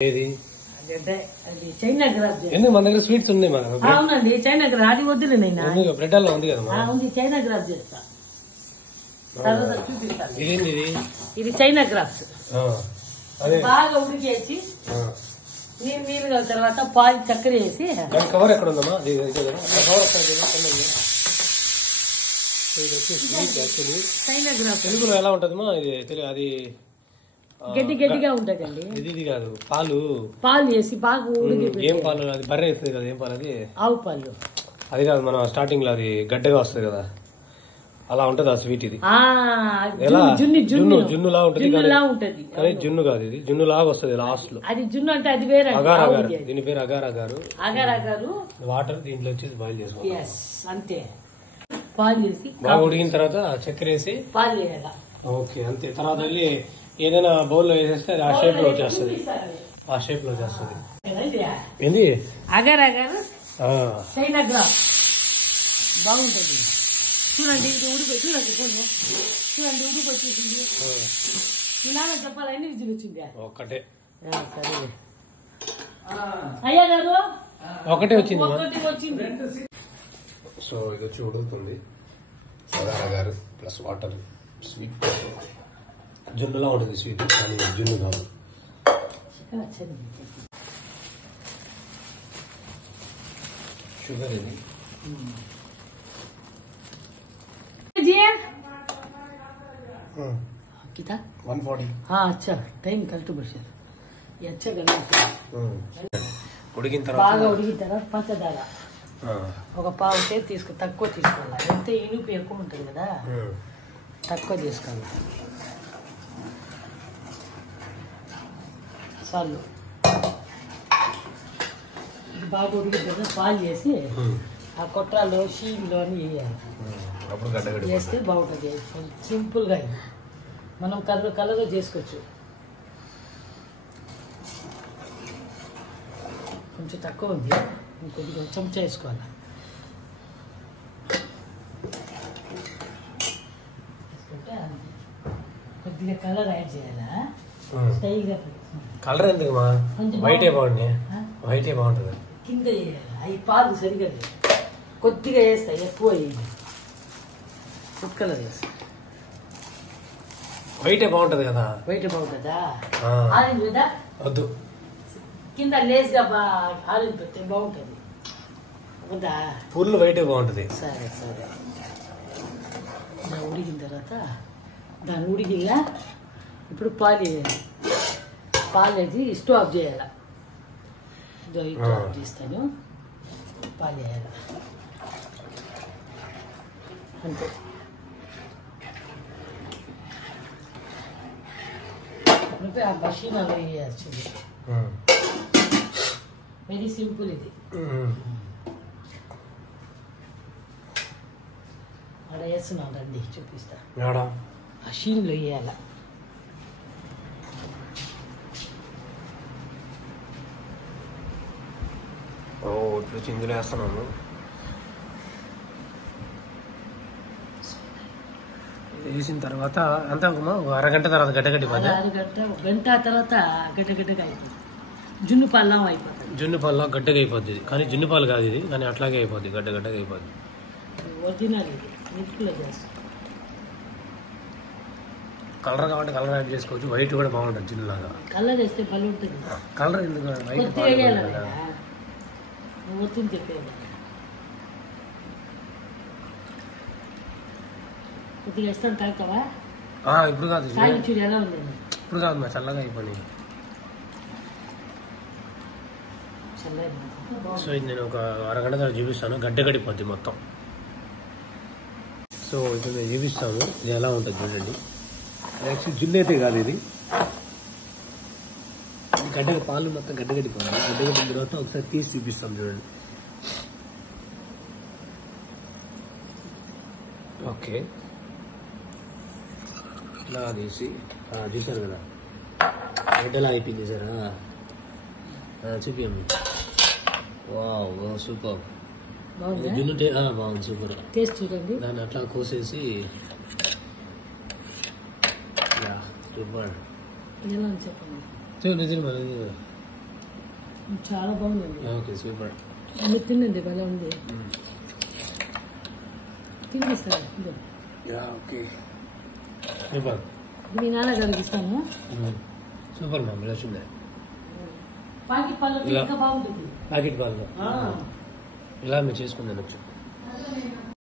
ఏది China graph ఎందుకు మన దగ్గర స్వీట్స్ ఉన్నాయి మన అవునండి చైనా గ్రాఫ్ అది వద్దులే నేను బ్రెడ్ అలా ఉంది కదా ఉంది చైనా గ్రాఫ్ చేస్తా చూపిస్తాను ఇదేంది ఇది చైనా గ్రాఫ్స్ బాగా ఉడికేసి నీళ్ళు కలిసిన తర్వాత పాలు చక్కెర వేసి కవర్ ఎక్కడ ఉందమ్మా చైనా గ్రాఫ్ తెలుగులో ఎలా ఉంటదమ్మా ఇది అది గడ్డి గడ్డిగా ఉంటదండి ఇది కాదు పాలు వేసి బాగా ఉడికి ఏం పాలు అది బర్రె వేస్తుంది కదా ఏం పాలు అది ఆవు పాలు అది కాదు మనం స్టార్టింగ్ లో అది గడ్డగా వస్తుంది కదా అలా ఉంటది ఆ స్వీట్ ఇది ఎలా జున్నులా ఉంటది కానీ జున్ను కాదు ఇది జున్ను లాగా వస్తుంది లాస్ట్ లో అది జున్ను అంటే అది వేరే అగారా గారు దీని పేరు అగారా గారు వాటర్ దీంట్లో వచ్చేసి బాయిల్ చేసుకోవాలి అంతే పాలు వేసి బాగా ఉడికిన తర్వాత చక్కెర వేసి పాలు వేయాలి ఓకే అంతే తర్వాత వెళ్ళి ఏదైనా బౌల్ లో వేసేస్తే అది ఆ షేప్ లో వచ్చేస్తుంది ఏంది అగార్ చైనా గ్రాఫ్ బాగుంటుంది చూడండి ఇది చూడండి ఉడికి వచ్చేసింది నాన్న చెప్పాలి అన్ని విజులు వచ్చింది ఒక్కటే సరే అయ్యా గారు ఒకటే వచ్చింది సో ఇది వచ్చి ఉడుకుతుంది అగారా గారు ప్లస్ వాటర్ స్వీట్ జున్నులా ఉంటుంది స్వీట్ కానీ జున్ను కాదు షుగర్ ఇది कितना 140 हाँ अच्छा टाइम करेक्ट बच्चे ये अच्छा करना ఉడికిన తర్వాత బాగా ఉడికిన తర్వాత పంచదార ఒక పావు సేపు తక్కువ తీసుకోవాలి ఎంత ఇనుపు ఎక్కువ ఉంటుంది కదా తక్కువ తీసుకోవాలి చాలు ఇది బాగా ఉడికిన తర్వాత పాలు చేసి ఆ కొట్టాలో షీన్లో వేయాలి వేస్తే బాగుంటుంది సింపుల్గా మనం కలర్గా చేసుకోవచ్చు కొంచెం తక్కువ ఉంది కొద్దిగా చెంచా వేసుకోవాలి కొద్దిగా కలర్ యాడ్ చేయాలా స్టైల్గా కలర్ ఎందుకు వైటే బాగుంటుంది కింద వేయాలి అవి పాలు సరిగా కొద్దిగా వేస్తాయి ఎక్కువ వేయండి ఫుడ్ కలర్ వేస్తాయి వైటే బాగుంటది కదా వైట్ బాగుంటుందా ఆరెంజ్ కదా వద్దు కింద లేస్గా ఆరెంజ్ పెడితే బాగుంటుంది వద్దా ఫుల్ వైటే బాగుంటది సరే దాన్ని ఉడికిన తర్వాత దాన్ని ఉడికిలా ఇప్పుడు పాలు వేసి స్టవ్ ఆఫ్ చేయాలి స్టవ్ ఆఫ్ చేస్తాను పాలు వేయాలి అంతే ఇప్పుడు ఆ మషీన్లో వేయాల్సి వెరీ సింపుల్ ఇది అక్కడ వేస్తున్నాను రండి చూపిస్తా మషీన్లో వేయాల ఇప్పుడు చిందులు వేస్తున్నాను వేసిన తర్వాత అంత అరగంట తర్వాత గడ్డగడ్డిపోతుంది గంట తర్వాత గడ్డగడ్డగా అయిపోతుంది జున్ను పాలు అయిపోతుంది జున్ను పాలు గడ్డగా అయిపోద్ది కానీ జున్ను పాలు కాదు ఇది కానీ అట్లాగే అయిపోద్ది గడ్డగడ్డగా అయిపోద్ది ఒరిజినల్ ఇది మిల్క్లో చేస్తాం కలర్ కాబట్టి కలర్ యాడ్ చేసుకోవచ్చు వైట్ కూడా బాగుంటుంది జున్ను లాగా కలర్ వేస్తే పని ఉంటుంది కలర్ ఎందుకు ఒత్తిడి చెప్పేది కొద్దిగా ఇస్తాను తాగుతావా ఇప్పుడు కాదు చూడు ఎలా ఉంది ఇప్పుడు కాదు మా చల్లగా అయిపోయి సో ఇది నేను ఒక అరగంట తర్వాత చూపిస్తాను గడ్డగడిపోద్ది మొత్తం సో ఇప్పుడు నేను చూపిస్తాను ఇది ఎలా ఉంటుంది చూడండి యాక్చువల్లీ జున్ను అయితే కాదు ఇది పాలు మొత్తం గడ్డగడిపోతుంది గడ్డగడిన తర్వాత ఒకసారి తీసి చూపిస్తాం చూడండి ఓకే ఇలా తీసి చూసారు కదా గడ్డలా అయిపోయింది సారా చూపించండి వావ్ సూపర్ జున్ను బాగుంది సూపర్ టేస్ట్ చూడండి దాన్ని అట్లా కోసేసి సూపర్ ఎలా చెప్పండి చూడండి చాలా బాగుందండి. Okay super. అన్ని తినండి, భలే ఉంది. తినిపిస్తాను. Okay super. మీ నాన్నగారికి ఇస్తాను. సూపర్ మా వచ్చింది. ప్యాకెట్ పాలు ఇంకా బాగుంటుంది. ప్యాకెట్ పాలు ఇలా మీరు చేసుకుని తినొచ్చు.